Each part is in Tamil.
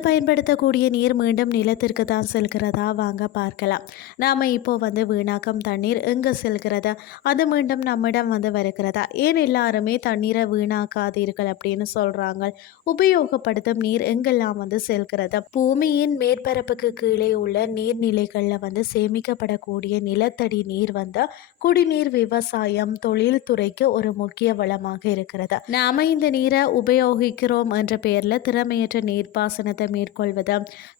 பயன்படுத்தக்கூடிய நீர் மீண்டும் நிலத்திற்கு தான் செல்கிறதா? வாங்க பார்க்கலாம். நாம் இப்போ வந்து வீணாக்கும் தண்ணீர் எங்கே செல்கிறதா? அது மீண்டும் நம்மிடம் வந்து வருகிறதா? ஏன் எல்லாருமே தண்ணீரை வீணாக்காதீர்கள் அப்படின்னு சொல்கிறாங்க உபயோகப்படுத்தும் நீர் எங்கெல்லாம் வந்து செல்கிறது? பூமியின் மேற்பரப்புக்கு கீழே உள்ள நீர்நிலைகளில் வந்து சேமிக்கப்படக்கூடிய நிலத்தடி நீர் வந்து குடிநீர் விவசாயம் தொழில்துறைக்கு ஒரு முக்கிய வளமாக இருக்கிறது. நாம இந்த நீரை உபயோகிக்கிறோம் என்ற பெயரில் திறமையற்ற நீர்ப்பாசனத்தை மேற்கொள்வது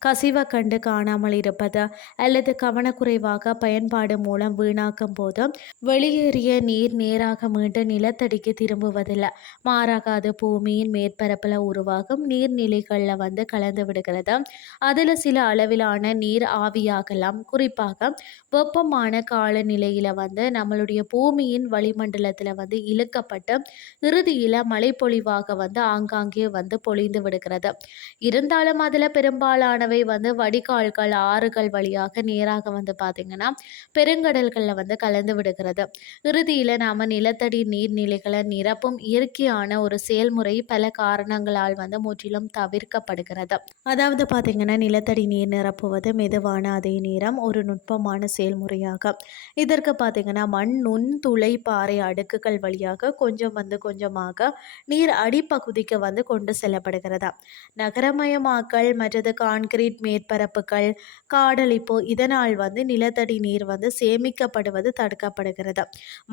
கசிவை கண்டு காணாமல் இருப்பது அல்லது கவனக்குறைவாக பயன்பாடு மூலம் வீணாக்கும் போது வெளியேறிய நீர் நேராக மீண்டும் நிலத்தடிக்கு திரும்புவதில்லை. மாறாக அது பூமியின் மேற்பரப்பில் உருவாகும் நீர்நிலைகளில் வந்து கலந்து விடுகிறது. அதில் சில அளவிலான நீர் ஆவியாகலாம். குறிப்பாக வெப்பமான காலநிலையில் வந்து நம்மளுடைய பூமியின் வளிமண்டலத்தில் வந்து இழுக்கப்பட்டு இறுதியில் மழைப்பொழிவாக வந்து ஆங்காங்கே வந்து பொழிந்து விடுகிறது. இருந்தாலும் அதில் பெரும்பாலானவை வந்து வடிகால்கள் ஆறுகள் வழியாக நேராக வந்து பார்த்திங்கன்னா பெருங்கடல்களில் வந்து கலந்து விடுகிறது. இறுதியில் நாம் நிலத்தடி நீர்நிலைகளை நிரப்பும் இயற்கையான ஒரு செயல்முறை பல காரணங்களால் வந்து முற்றிலும் தவிர்க்கப்படுகிறது. அதாவது பார்த்திங்கன்னா நிலத்தடி நீர் நிரப்புவது மெதுவான அதே நேரம் ஒரு நுட்பமான செயல்முறையாகும் இதற்கு பார்த்திங்கன்னா மண் நுண் துளை பாறை அடுக்குகள் வழியாக கொஞ்சம் வந்து கொஞ்சமாக நீர் அடிப்பகுதிக்கு வந்து கொண்டு செல்லப்படுகிறது? நகரமயமாக நகரமயமாக்கல் மற்றது கான்கிரீட் மேற்பரப்புகள் காடழிப்பு இதனால் வந்து நிலத்தடி நீர் வந்து சேமிக்கப்படுவது தடுக்கப்படுகிறது.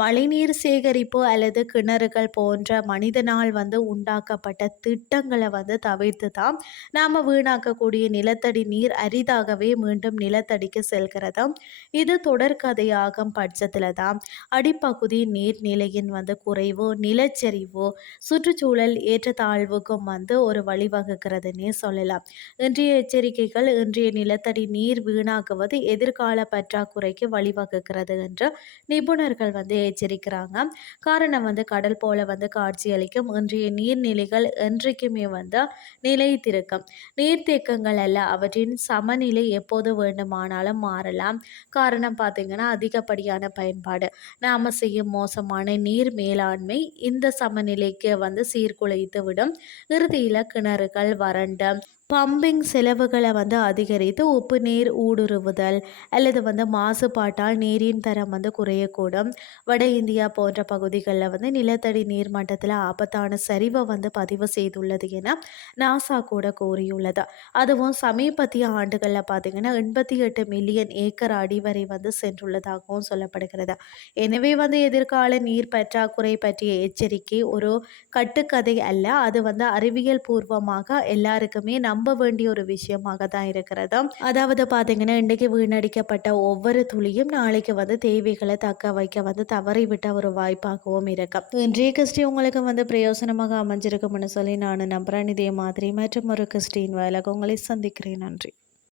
மழைநீர் சேகரிப்பு அல்லது கிணறுகள் போன்ற மனிதனால் வந்து உண்டாக்கப்பட்ட திட்டங்களை வந்து தவிர்த்து தான் நாம் வீணாக்கக்கூடிய நிலத்தடி நீர் அரிதாகவே மீண்டும் நிலத்தடிக்கு செல்கிறது. இது தொடர்கதையாகும் பட்சத்தில் தான் அடிப்பகுதி நீர்நிலையின் வந்து குறைவு நிலச்சரிவு சுற்றுச்சூழல் ஏற்றத்தாழ்வுக்கும் வந்து ஒரு வழிவகுக்கிறதுன்னே சொல்லலாம். இன்றைய எச்சரிக்கைகள் இன்றைய நிலத்தடி நீர் வீணாக்குவது எதிர்கால பற்றாக்குறைக்கு வழிவகுக்கிறது என்று நிபுணர்கள் வந்து எச்சரிக்கிறாங்க. காரணம் வந்து கடல் போல வந்து காட்சியளிக்கும் இன்றைய நீர்நிலைகள் என்றைக்குமே வந்து நிலைத்திருக்கும். நீர்த்தேக்கங்கள் அல்ல அவற்றின் சமநிலை எப்போது வேண்டுமானாலும் மாறலாம். காரணம் பார்த்தீங்கன்னா அதிகப்படியான பயன்பாடு. நாம் செய்யும் மோசமான நீர் மேலாண்மை இந்த சமநிலைக்கு வந்து சீர்குலைத்து விடும் இறுதியில் கிணறுகள் வறண்ட பம்பிங் செலவுகளை வந்து அதிகரித்து உப்பு நீர் ஊடுருவுதல் அல்லது வந்து மாசுபாட்டால் நீரின் தரம் வந்து குறையக்கூடும். வட இந்தியா போன்ற பகுதிகளில் வந்து நிலத்தடி நீர் மட்டத்தில் ஆபத்தான சரிவை வந்து பதிவு செய்துள்ளது என நாசா கூட கூறியுள்ளது. அதுவும் சமீபத்திய ஆண்டுகளில் பார்த்திங்கன்னா எண்பத்தி எட்டு மில்லியன் ஏக்கர் அடி வரை வந்து சென்றுள்ளதாகவும் சொல்லப்படுகிறது. எனவே வந்து எதிர்கால நீர் பற்றாக்குறை பற்றிய எச்சரிக்கை ஒரு கட்டுக்கதை அல்ல. அது வந்து அறிவியல் பூர்வமாக எல்லாருக்குமே நம் நம்ப வேண்டிய ஒரு விஷயமாக தான் இருக்கிறது. அதாவது பார்த்தீங்கன்னா இன்றைக்கு வீணடிக்கப்பட்ட ஒவ்வொரு துளியும் நாளைக்கு வந்து தேவைகளை தக்க வைக்க வந்து தவறிவிட்ட ஒரு வாய்ப்பாகவும் இருக்கும் இன்றைய கிறிஸ்டி உங்களுக்கு வந்து பிரயோசனமாக அமைஞ்சிருக்கும்னு சொல்லி நான் நம்புறேன். இதே மாதிரி மற்றும் ஒரு கிறிஸ்டின் வேலைக்கு உங்களை சந்திக்கிறேன். நன்றி.